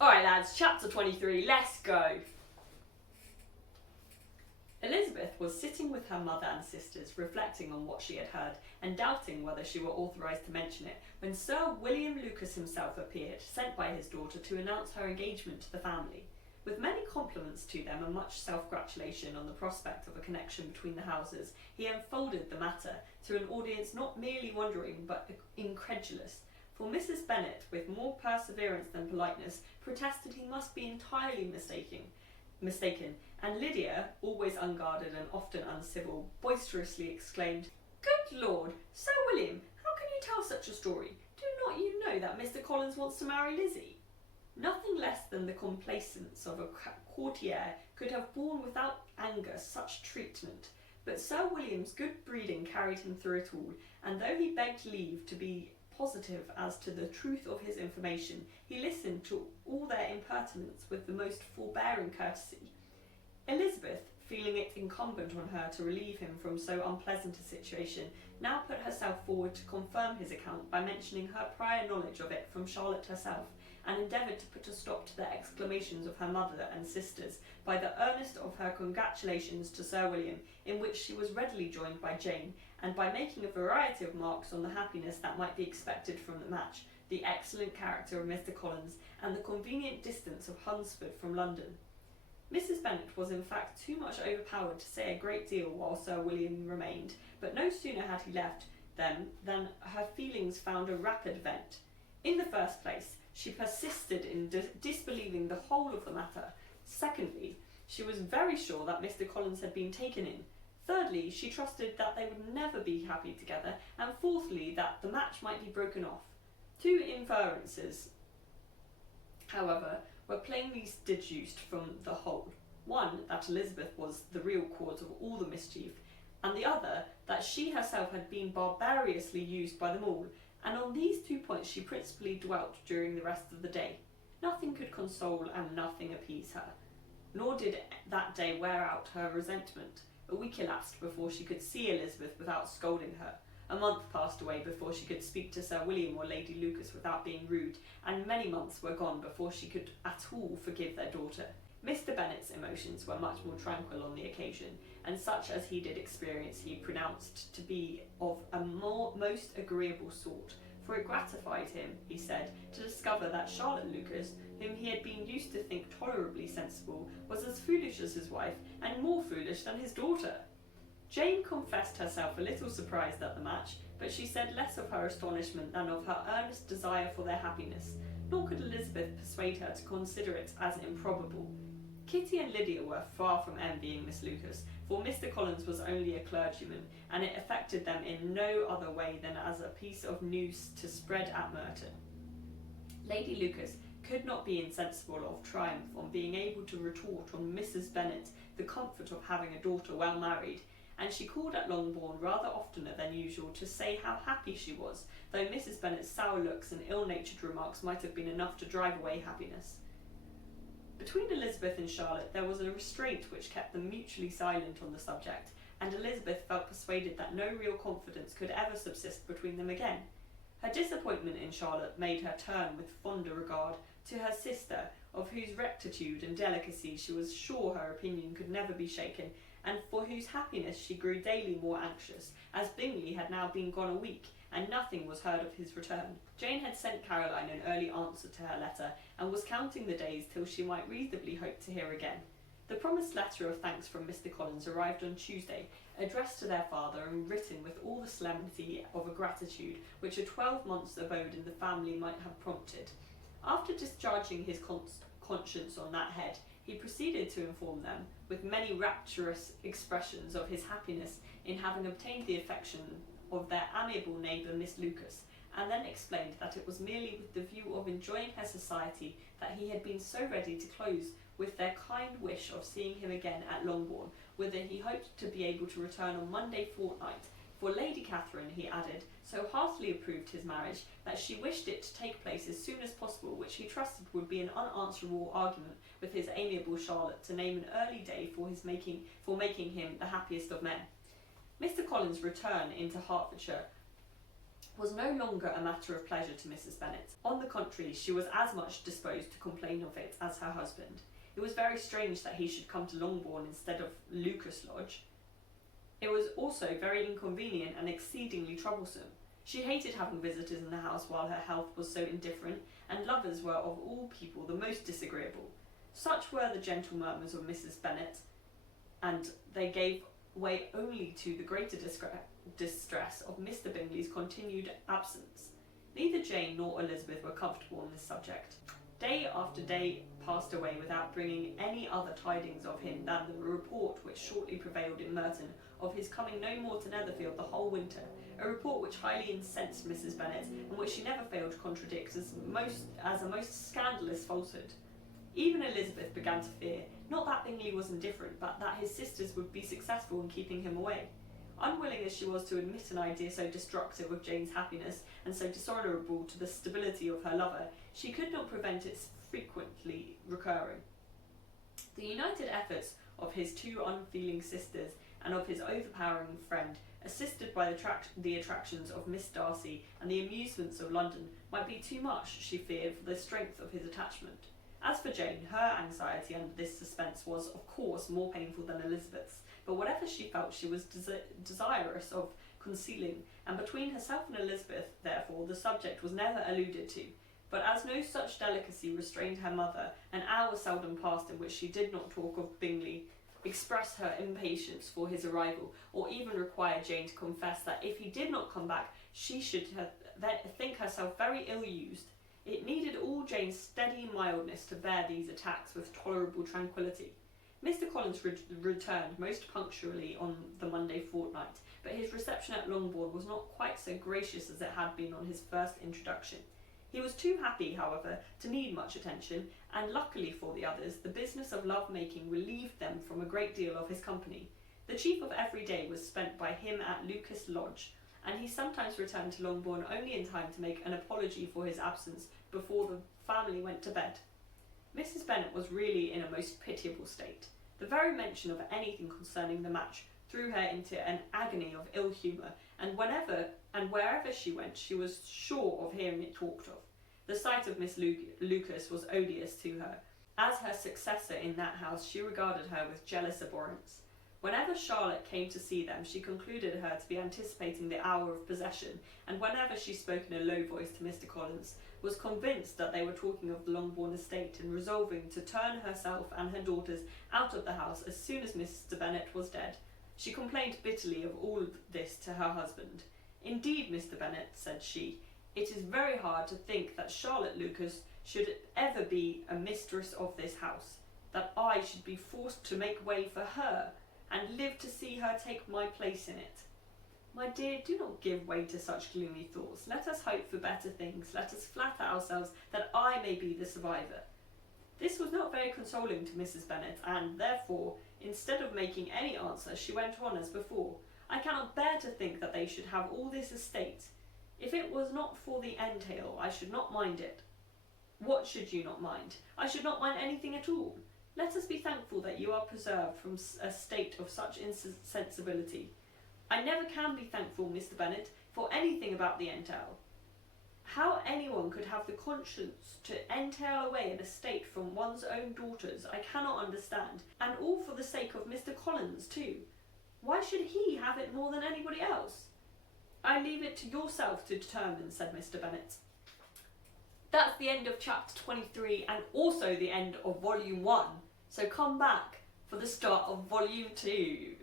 Alright lads, chapter 23, let's go! Elizabeth was sitting with her mother and sisters, reflecting on what she had heard, and doubting whether she were authorised to mention it, when Sir William Lucas himself appeared, sent by his daughter to announce her engagement to the family. With many compliments to them and much self-gratulation on the prospect of a connection between the houses, he unfolded the matter to an audience not merely wondering but incredulous. For Mrs. Bennet, with more perseverance than politeness, protested he must be entirely mistaken, and Lydia, always unguarded and often uncivil, boisterously exclaimed, "Good Lord, Sir William, how can you tell such a story? Do not you know that Mr. Collins wants to marry Lizzie?" Nothing less than the complacence of a courtier could have borne without anger such treatment, but Sir William's good breeding carried him through it all, and though he begged leave to be positive as to the truth of his information, he listened to all their impertinence with the most forbearing courtesy. Elizabeth, feeling it incumbent on her to relieve him from so unpleasant a situation, now put herself forward to confirm his account by mentioning her prior knowledge of it from Charlotte herself, and endeavoured to put a stop to the exclamations of her mother and sisters by the earnest of her congratulations to Sir William, in which she was readily joined by Jane, and by making a variety of marks on the happiness that might be expected from the match, the excellent character of Mr. Collins, and the convenient distance of Hunsford from London. Mrs. Bennet was in fact too much overpowered to say a great deal while Sir William remained, but no sooner had he left them than her feelings found a rapid vent. In the first place, she persisted in disbelieving the whole of the matter. Secondly, she was very sure that Mr. Collins had been taken in. Thirdly, she trusted that they would never be happy together, and fourthly, that the match might be broken off. Two inferences, however, were plainly deduced from the whole. One, that Elizabeth was the real cause of all the mischief, and the other, that she herself had been barbarously used by them all, and on these 2 points she principally dwelt during the rest of the day. Nothing could console and nothing appease her, nor did that day wear out her resentment. A week elapsed before she could see Elizabeth without scolding her. A month passed away before she could speak to Sir William or Lady Lucas without being rude, and many months were gone before she could at all forgive their daughter. Mr. Bennet's emotions were much more tranquil on the occasion, and such as he did experience he pronounced to be of a most agreeable sort, for it gratified him, he said, to discover that Charlotte Lucas, whom he had been used to think tolerably sensible, was as foolish as his wife, and more foolish than his daughter. Jane confessed herself a little surprised at the match, but she said less of her astonishment than of her earnest desire for their happiness, nor could Elizabeth persuade her to consider it as improbable. Kitty and Lydia were far from envying Miss Lucas, for Mr. Collins was only a clergyman, and it affected them in no other way than as a piece of news to spread at Merton. Lady Lucas could not be insensible of triumph on being able to retort on Mrs. Bennet the comfort of having a daughter well married, and she called at Longbourn rather oftener than usual to say how happy she was, though Mrs. Bennet's sour looks and ill-natured remarks might have been enough to drive away happiness. Between Elizabeth and Charlotte there was a restraint which kept them mutually silent on the subject, and Elizabeth felt persuaded that no real confidence could ever subsist between them again. Her disappointment in Charlotte made her turn with fonder regard to her sister, of whose rectitude and delicacy she was sure her opinion could never be shaken, and for whose happiness she grew daily more anxious, as Bingley had now been gone a week, and nothing was heard of his return. Jane had sent Caroline an early answer to her letter, and was counting the days till she might reasonably hope to hear again. The promised letter of thanks from Mr. Collins arrived on Tuesday, addressed to their father and written with all the solemnity of a gratitude which a 12 months' abode in the family might have prompted. After discharging his conscience on that head, he proceeded to inform them, with many rapturous expressions of his happiness in having obtained the affection of their amiable neighbour Miss Lucas, and then explained that it was merely with the view of enjoying her society that he had been so ready to close with their kind wish of seeing him again at Longbourn, whither he hoped to be able to return on Monday fortnight, for Lady Catherine, he added, so heartily approved his marriage that she wished it to take place as soon as possible, which he trusted would be an unanswerable argument with his amiable Charlotte to name an early day for making him the happiest of men. Mr. Collins' return into Hertfordshire was no longer a matter of pleasure to Mrs. Bennet. On the contrary, she was as much disposed to complain of it as her husband. It was very strange that he should come to Longbourn instead of Lucas Lodge. It was also very inconvenient and exceedingly troublesome. She hated having visitors in the house while her health was so indifferent, and lovers were of all people the most disagreeable. Such were the gentle murmurs of Mrs. Bennet, and they gave way only to the greater distress of Mr. Bingley's continued absence. Neither Jane nor Elizabeth were comfortable on this subject. Day after day passed away without bringing any other tidings of him than the report which shortly prevailed in Merton of his coming no more to Netherfield the whole winter, a report which highly incensed Mrs. Bennet, and which she never failed to contradict as a most scandalous falsehood. Even Elizabeth began to fear, not that Bingley was indifferent, but that his sisters would be successful in keeping him away. Unwilling as she was to admit an idea so destructive of Jane's happiness and so dishonourable to the stability of her lover, she could not prevent its frequently recurring. The united efforts of his two unfeeling sisters and of his overpowering friend, assisted by the attractions of Miss Darcy and the amusements of London, might be too much, she feared, for the strength of his attachment. As for Jane, her anxiety under this suspense was, of course, more painful than Elizabeth's, but whatever she felt she was desirous of concealing, and between herself and Elizabeth, therefore, the subject was never alluded to. But as no such delicacy restrained her mother, an hour seldom passed in which she did not talk of Bingley, express her impatience for his arrival, or even require Jane to confess that if he did not come back, she should think herself very ill-used. It needed all Jane's steady mildness to bear these attacks with tolerable tranquillity. Mr. Collins returned most punctually on the Monday fortnight, but his reception at Longbourn was not quite so gracious as it had been on his first introduction. He was too happy, however, to need much attention, and luckily for the others, the business of love-making relieved them from a great deal of his company. The chief of every day was spent by him at Lucas Lodge, and he sometimes returned to Longbourn only in time to make an apology for his absence before the family went to bed. Mrs. Bennet was really in a most pitiable state. The very mention of anything concerning the match threw her into an agony of ill humour, and whenever and wherever she went, she was sure of hearing it talked of. The sight of Miss Lucas was odious to her. As her successor in that house, she regarded her with jealous abhorrence. Whenever Charlotte came to see them, she concluded her to be anticipating the hour of possession, and whenever she spoke in a low voice to Mr. Collins, was convinced that they were talking of the Longbourn estate, and resolving to turn herself and her daughters out of the house as soon as Mr. Bennet was dead. She complained bitterly of all this to her husband. "Indeed, Mr. Bennet," said she, "it is very hard to think that Charlotte Lucas should ever be a mistress of this house, that I should be forced to make way for her, and live to see her take my place in it. My dear, do not give way to such gloomy thoughts. Let us hope for better things. Let us flatter ourselves that I may be the survivor." This was not very consoling to Mrs. Bennet, and, therefore, instead of making any answer, she went on as before. "I cannot bear to think that they should have all this estate. If it was not for the entail, I should not mind it." "What should you not mind?" "I should not mind anything at all. Let us be thankful that you are preserved from a state of such insensibility." "I never can be thankful, Mr. Bennet, for anything about the entail. How anyone could have the conscience to entail away an estate from one's own daughters, I cannot understand, and all for the sake of Mr. Collins, too. Why should he have it more than anybody else?" "I leave it to yourself to determine," said Mr. Bennet. That's the end of chapter 23, and also the end of volume 1. So come back for the start of volume 2.